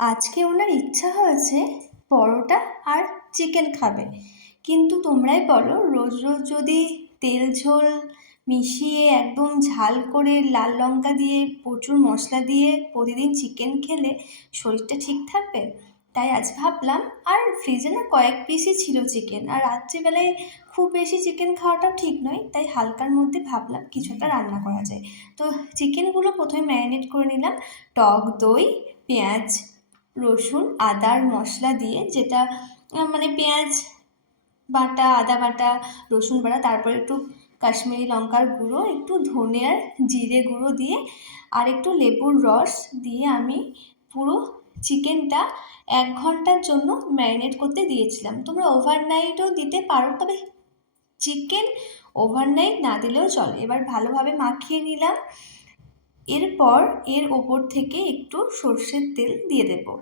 আজকে ওনার ইচ্ছা হয়েছে পরোটা আর চিকেন খাবে। কিন্তু তোমরাই বলো, রোজ রোজ যদি তেল ঝোল মিশিয়ে একদম ঝাল করে লাল লঙ্কা দিয়ে প্রচুর মশলা দিয়ে প্রতিদিন চিকেন খেলে শরীরটা ঠিক থাকবে? তাই আজ ভাবলাম, আর ফ্রিজে না কয়েক পিসই ছিল চিকেন, আর রাত্রিবেলায় খুব বেশি চিকেন খাওয়াটাও ঠিক নয়, তাই হালকার মধ্যে ভাবলাম কিছু একটা রান্না করা যায়। তো চিকেনগুলো প্রথমে ম্যারিনেট করে নিলাম টক দই, পেঁয়াজ, রসুন, আদার মশলা দিয়ে, যেটা মানে পেঁয়াজ বাটা, আদা বাটা, রসুন বাটা, তারপর একটু কাশ্মীরি লঙ্কার গুঁড়ো, একটু ধনে আর জিরে গুঁড়ো দিয়ে আর একটু লেবুর রস দিয়ে আমি পুরো চিকেনটা 1 ঘন্টার জন্য ম্যারিনেট করতে দিয়েছিলাম। তোমরা ওভারনাইটও দিতে পারো, তবে চিকেন ওভারনাইট না দিলেও চলে। এবার ভালোভাবে মাখিয়ে নিলাম। এরপর এর ওপর থেকে একটু সর্ষের তেল দিয়ে দেবো,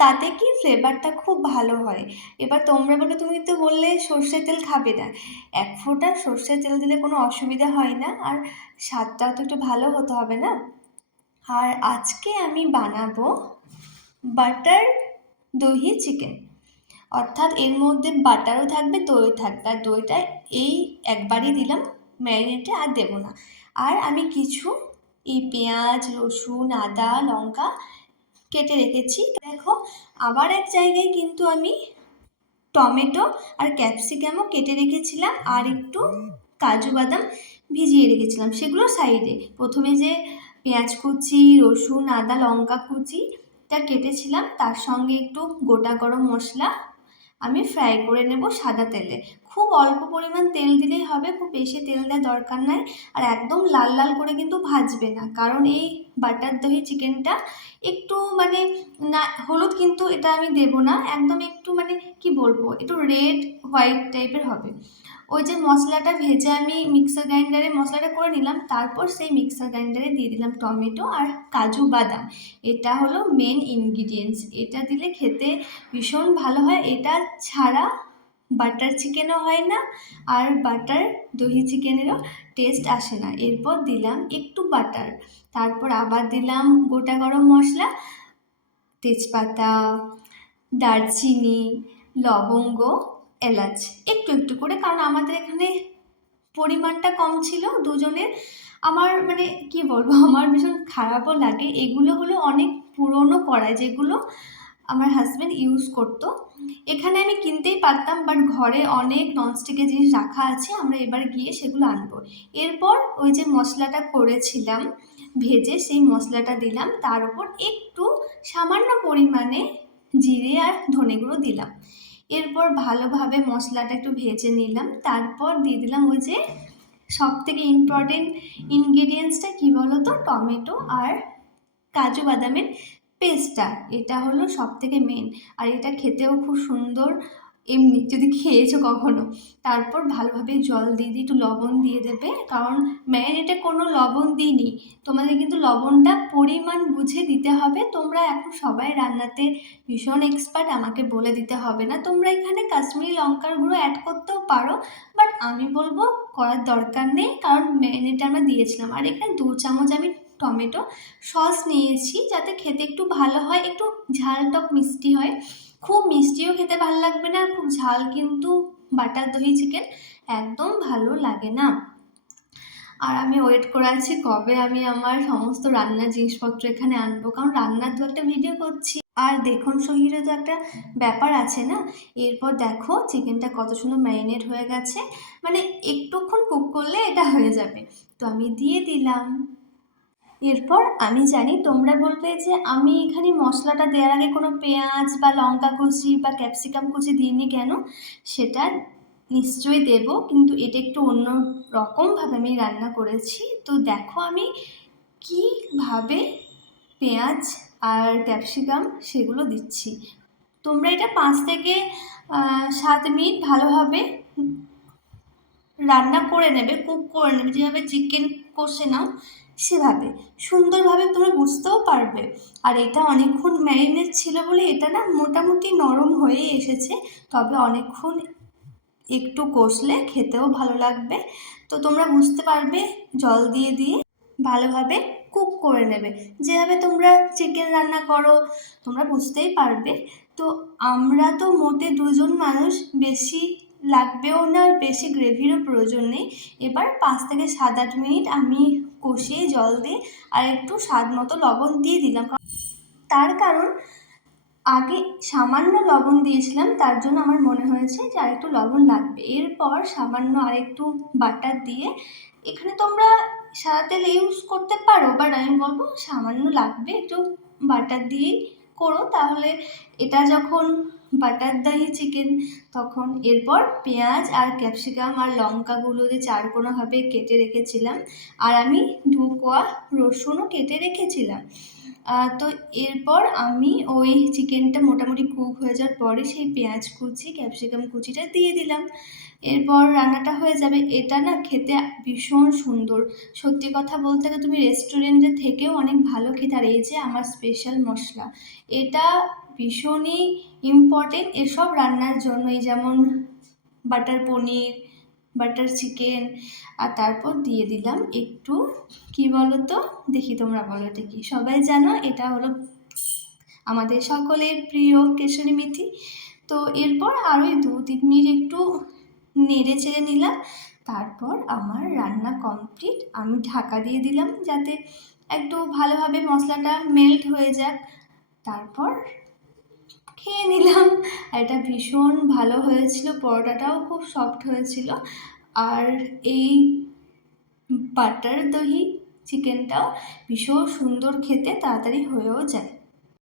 তাতে কি ফ্লেভারটা খুব ভালো হয়। এবার তোমরা বলো, তুমি তো বললে সর্ষের তেল খাবে না, 1 ফোঁটা সর্ষের তেল দিলে কোনো অসুবিধা হয় না, আর স্বাদটাও তো একটু ভালো হতে হবে না। আর আজকে আমি বানাবো বাটার দহি চিকেন, অর্থাৎ এর মধ্যে বাটারও থাকবে, দইও থাকবে, আর দইটা এই একবারই দিলাম ম্যারিনেটে, আর দেবো না। আর আমি কিছু এই পেঁয়াজ, রসুন, আদা, লঙ্কা কেটে রেখেছি। দেখো, আবার এক জায়গায় কিন্তু আমি টমেটো আর ক্যাপসিকামও কেটে রেখেছিলাম, আর একটু কাজু বাদাম ভিজিয়ে রেখেছিলাম, সেগুলো সাইডে। প্রথমে যে পেঁয়াজ কুচি, রসুন, আদা, লঙ্কা কুচিটা কেটেছিলাম, তার সঙ্গে একটু গোটা গরম মশলা আমি ফ্রাই করে নেব সাদা তেলে। খুব অল্প পরিমাণ তেল দিলেই হবে, খুব বেশি তেল দেওয়ার দরকার নাই। আর একদম লাল লাল করে কিন্তু ভাজবে না, কারণ এই বাটার দহি চিকেনটা একটু মানে না, হলুদ কিন্তু এটা আমি দেব না, একদম একটু মানে কি বলবো, একটু রেড হোয়াইট টাইপের হবে। ওই যে মশলাটা ভেজে আমি মিক্সার গ্রাইন্ডারে মশলাটা করে নিলাম, তারপর সেই মিক্সার গ্রাইন্ডারে দিয়ে দিলাম টমেটো আর কাজু বাদাম। এটা হলো মেন ইনগ্রিডিয়েন্টস, এটা দিলে খেতে ভীষণ ভালো হয়। এটা ছাড়া বাটার চিকেনও হয় না, আর বাটার দহি চিকেনেরও টেস্ট আসে না। এরপর দিলাম একটু বাটার, তারপর আবার দিলাম গোটা গরম মশলা, তেজপাতা, দারচিনি, লবঙ্গ, এলাচ, একটু একটু করে, কারণ আমাদের এখানে পরিমাণটা কম ছিল দুজনের। আমার মানে কি বলবো, আমার ভীষণ খারাপও লাগে। এগুলো হলো অনেক পুরনো কড়াই, যেগুলো আমার হাজব্যান্ড ইউজ করতো। এখানে আমি কিনতেই পারতাম, বাট ঘরে অনেক ননস্টিকের জিনিস রাখা আছে, আমরা এবার গিয়ে সেগুলো আনবো। এরপর ওই যে মশলাটা করেছিলাম ভেজে, সেই মশলাটা দিলাম, তার উপর একটু সামান্য পরিমাণে জিরে আর ধনে গুঁড়ো দিলাম। এরপর ভালোভাবে মশলাটা একটু ভেজে নিলাম, তারপর দিয়ে দিলাম ওই যে সব থেকে ইম্পর্টেন্ট ইনগ্রিডিয়েন্টসটা কী বলো তো, টমেটো আর কাজু বাদামের পেস্টটা। এটা হলো সব থেকে মেন, আর এটা খেতেও খুব সুন্দর এমনি যদি খেয়েছো কখনো। তারপর ভালোভাবে জল দিয়ে একটু লবণ দিয়ে দেবে, কারণ ম্যারিনেটে কোনো লবণ দিইনি। তোমাদের কিন্তু লবণটা পরিমাণ বুঝে দিতে হবে। তোমরা এখন সবাই রান্নাতে ভীষণ এক্সপার্ট, আমাকে বলে দিতে হবে না। তোমরা এখানে কাশ্মীরি লঙ্কার গুঁড়ো অ্যাড করতেও পারো, বাট আমি বলবো করার দরকার নেই, কারণ ম্যারিনেটে আমরা দিয়েছিলাম। আর এখানে 2 চামচ আমি টমেটো সস নিয়েছি, যাতে খেতে একটু ভালো হয়, একটু ঝাল টক মিষ্টি হয়। খুব মিষ্টিও খেতে ভালো লাগবে না, খুব ঝাল কিন্তু বাটার দহি চিকেন একদম ভালো লাগে না। আর আমি ওয়েট করে আছি কবে আমি আমার সমস্ত রান্নার জিনিসপত্র এখানে আনবো, কারণ রান্নার দু একটা ভিডিও করছি, আর দেখুন সহিরে তো একটা ব্যাপার আছে না। এরপর দেখো চিকেনটা কত সুন্দর ম্যারিনেট হয়ে গেছে, মানে একটুক্ষণ কুক করলে এটা হয়ে যাবে। তো আমি দিয়ে দিলাম। এরপর আমি জানি তোমরা বলবে যে আমি এখানে মশলাটা দেওয়ার আগে কোনো পেঁয়াজ বা লঙ্কা কুচি বা ক্যাপসিকাম কুচি দিইনি কেন। সেটা নিশ্চয়ই দেব, কিন্তু এটা একটু অন্য রকমভাবে আমি রান্না করেছি। তো দেখো আমি কীভাবে পেঁয়াজ আর ক্যাপসিকাম সেগুলো দিচ্ছি। তোমরা এটা 5 থেকে 7 মিনিট ভালোভাবে রান্না করে নেবে, কুক করে নেবে, যেভাবে চিকেন কষে নাও সেভাবে সুন্দরভাবে তোমরা বুঝতেও পারবে। আর এটা অনেকক্ষণ ম্যারিনেট ছিল বলে এটা না মোটামুটি নরম হয়ে এসেছে, তবে অনেকক্ষণ একটু কষলে খেতেও ভালো লাগবে। তো তোমরা বুঝতে পারবে জল দিয়ে দিয়ে ভালোভাবে কুক করে নেবে। যেভাবে তোমরা চিকেন রান্না করো তোমরা বুঝতেই পারবে। তো আমরা তো মোটে 2জন মানুষ, বেশি লাগবেও না, বেশি গ্রেভিরও প্রয়োজন নেই। এবার 5 থেকে 7-8 মিনিট আমি কষিয়ে জল দিয়ে আর একটু স্বাদ মতো লবণ দিয়ে দিলাম। তার কারণ আগে সামান্য লবণ দিয়েছিলাম, তার জন্য আমার মনে হয়েছে যে আরেকটু লবণ লাগবে। এরপর সামান্য আরেকটু বাটার দিয়ে, এখানে তোমরা সাদা তেল ইউজ করতে পারো, বাট আমি বলবো সামান্য লাগবে, একটু বাটার দিয়েই করো। তাহলে এটা যখন বাটার দই চিকেন, তখন এরপর পেঁয়াজ আর ক্যাপসিকাম আর লঙ্কাগুলো যে চারকোনাভাবে কেটে রেখেছিলাম, আর আমি 2 কোয়া রসুনও কেটে রেখেছিলাম। তো এরপর আমি ওই চিকেনটা মোটামুটি কুক হয়ে যাওয়ার পরে সেই পেঁয়াজ কুচি ক্যাপসিকাম কুচিটা দিয়ে দিলাম। এরপর রান্নাটা হয়ে যাবে। এটা না খেতে ভীষণ সুন্দর, সত্যি কথা বলতে গেলে তুমি রেস্টুরেন্টের থেকেও অনেক ভালো খেতে। আর এই যে আমার স্পেশাল মশলা, এটা ভীষণই ইম্পর্টেন্ট এসব রান্নার জন্য। এই যেমন বাটার পনির, বাটার চিকেন, আর তারপর দিয়ে দিলাম একটু, কি বলো তো, দেখি তোমরা বলো এটা কি। সবাই জানো এটা হলো আমাদের সকলের প্রিয় কেশরি মেথি। তো এরপর আরও 2-3 মিনিট একটু নেড়ে চেড়ে নিলাম। তারপর আমার রান্না কমপ্লিট। আমি ঢাকা দিয়ে দিলাম যাতে একটু ভালোভাবে মশলাটা মেল্ট হয়ে যাক। তারপর খেয়ে নিলাম। আর এটা ভীষণ ভালো হয়েছিল, পরোটাটাও খুব সফট হয়েছিল। আর এই বাটার দহি চিকেনটাও ভীষণ সুন্দর খেতে, তাড়াতাড়ি হয়েও যায়।